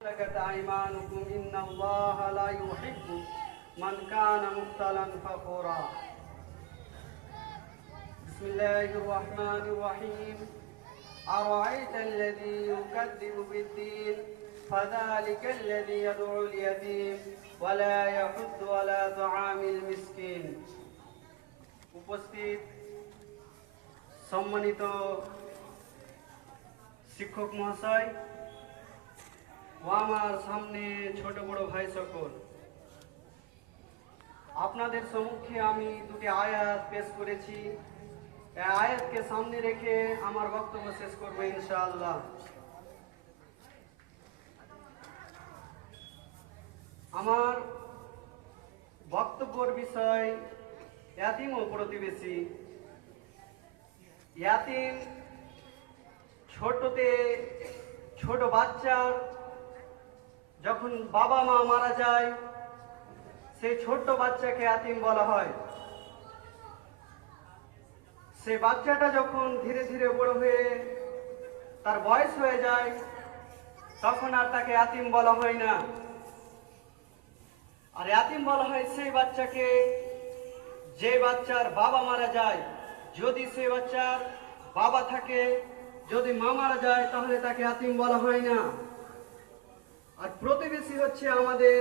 ملكت أيمانكم إن الله لا يحب من كان مختالا فخورا بسم الله الرحمن الرحيم أرأيت الذي يكذب بالدين فذلك الذي يدعو اليتيم ولا يحض على طعام المسكين উপস্থিত সম্মানিত শিক্ষক মহাশয় ও আমার সামনে ছোট বড় ভাই সকল, আপনাদের সম্মুখে আমি দুটি আয়াত পেশ করেছি। এই আয়াতকে সামনে রেখে আমার বক্তব্য শেষ করব ইনশাআল্লাহ। আমার বক্তব্যের বিষয় ইয়াতিম ও প্রতিবেশী। ইয়াতিম ছোট বাচ্চার যখন বাবা মা মারা যায় সেই ছোট্ট বাচ্চাকে ইয়াতিম বলা হয়। সে বাচ্চাটা যখন ধীরে ধীরে বড় হয়ে তার বয়স হয়ে যায় তখন আর তাকে ইয়াতিম বলা হয় না। আর ইয়াতিম বলা হয় সেই বাচ্চাকে যে বাচ্চার বাবা মারা যায়। যদি সে বাচ্চার বাবা থাকে, যদি মা মারা যায় তাহলে তাকে ইয়াতিম বলা হয় না। আর প্রতিবেশী হচ্ছে আমাদের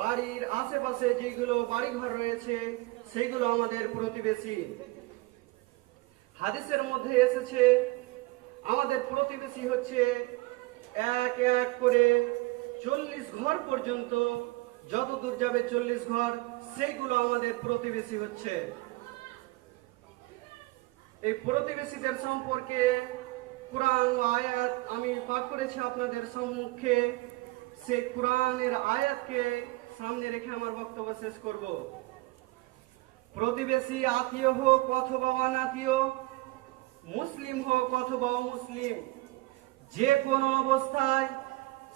বাড়ির আশেপাশে যেগুলো বাড়িঘর রয়েছে সেইগুলো আমাদের প্রতিবেশী। হাদিসের মধ্যে এসেছে আমাদের প্রতিবেশী হচ্ছে এক এক করে 40 ঘর পর্যন্ত, যত দূর যাবে 40 ঘর সেইগুলো আমাদের প্রতিবেশী হচ্ছে। এই প্রতিবেশীদের সম্পর্কে কুরআন ও আয়াত আমি পাঠ করেছি আপনাদের সম্মুখে। সেই কুরআনের আয়াতকে সামনে রেখে আমার বক্তব্য শেষ করব। প্রতিবেশী আত্মীয় হোক অথবা অনাত্মীয়, মুসলিম হোক অথবা অমুসলিম, যে কোনো অবস্থায়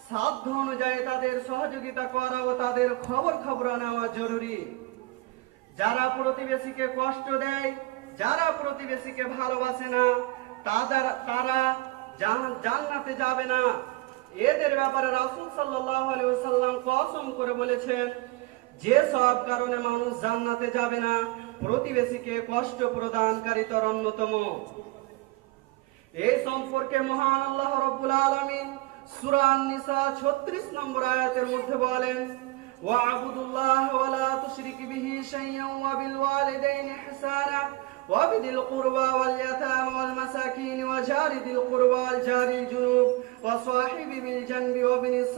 সাধ্য অনুযায়ী তাদের সহযোগিতা করা ও তাদের খবর নেওয়া জরুরি। যারা প্রতিবেশীকে কষ্ট দেয়, যারা প্রতিবেশীকে ভালোবাসে না, তারা জান্নাতে যাবে না। এদের ব্যাপারে রাসূল সাল্লাল্লাহু আলাইহি ওয়াসাল্লাম কসম করে বলেছেন, যে সব কারণে মানুষ জান্নাতে যাবে না প্রতিবেশীকে কষ্ট প্রদানকারী তার অন্যতম। এই সম্পর্কে মহান আল্লাহ রাব্বুল আলামিন সূরা আন-নিসা 36 নম্বর আয়াতের মধ্যে বলেন, ওয়া'বুদুল্লাহ ওয়া লা তুশরিকু বিহি শাইয়্যান ওয়া বিল ওয়ালিদাইনি ইহসানা ওয়া বিদিল কুরবা ওয়াল ইয়াতামা ওয়াল মাসাকিন ওয়া জারি দিল কুরবা ওয়াল জারিল জুনুব ওয়া সাহিবি বিল জানবি ওয়া বিনিস